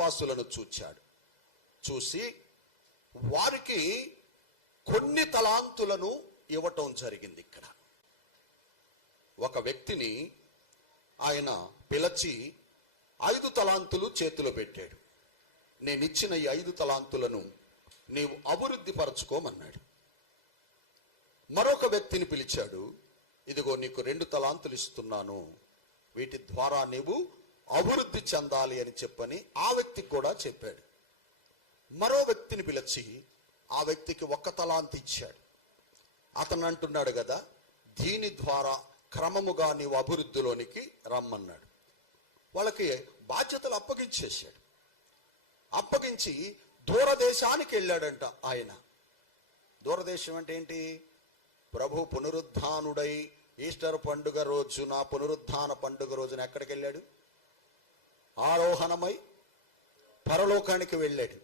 విశ్వాసులను చూసి వారికి కొన్ని తలాంతులను ఇవ్వటం జరిగింది. ఇక్కడ ఒక వ్యక్తిని ఆయన పిలిచి 5 తలాంతులు చేతిలో పెట్టాడు. నేను ఇచ్చిన ఈ 5 తలాంతులను నీవు అభివృద్ధి పరచుకోమన్నాడు. మరొక వ్యక్తిని పిలిచాడు, ఇదిగో నీకు 2 తలాంతులు ఇస్తున్నాను, వీటి ద్వారా నీవు అభివృద్ధి చెందాలి అని చెప్పని ఆ వ్యక్తికి కూడా చెప్పాడు. మరో వ్యక్తిని పిలిచి ఆ వ్యక్తికి 1 తలాంతు ఇచ్చాడు. అతను అంటున్నాడు కదా, దీని ద్వారా క్రమముగా నీవు అభివృద్ధిలోనికి రమ్మన్నాడు. వాళ్ళకి బాధ్యతలు అప్పగించేశాడు. అప్పగించి దూరదేశానికి వెళ్ళాడంట ఆయన. దూరదేశం అంటే ఏంటి? ప్రభు పునరుద్ధానుడై ఈస్టర్ పండుగ రోజున, పునరుద్ధాన పండుగ రోజున ఎక్కడికి వెళ్ళాడు? ఆరోహణమై పరలోకానికి వెళ్ళాడు.